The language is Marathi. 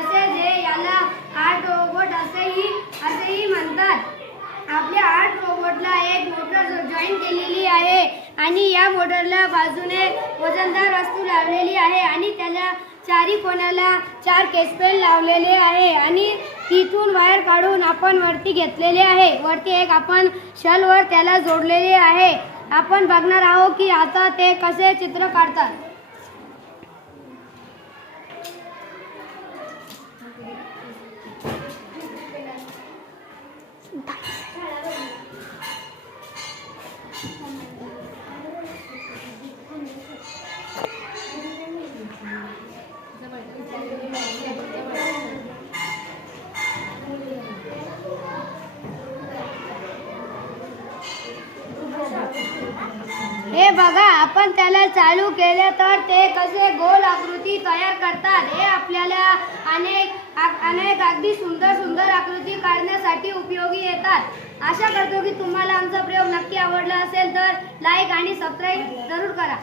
तसेच हे याला आर्ट रोबोट असेही म्हणतात। आपल्या आर्ट रोबोटला एक मोटर जॉईन केलेली आहे आणि या मोटरला बाजूने वजनदार वस्तू लावलेली आहे आणि त्याला चारी कोणाला 4 केसपेन लावलेले आहे आणि तिथून वायर काढून आपण वरती घेतलेले आहे। वरती एक आपण शलवर त्याला जोडलेले आहे। आपण बघणार आहोत की आता ते कसे चित्र काढतात। हे बघा, आपण त्याला चालू केले तर ते कसे गोल आकृती तयार करतात। हे आपल्याला अनेक अगदी सुंदर आकृती काढण्यासाठी उपयोगी येतात। आशा करतो की तुम्हाला आमचा प्रयोग नक्की आवडला असेल तर लाईक आणि सबस्क्राईब जरूर करा।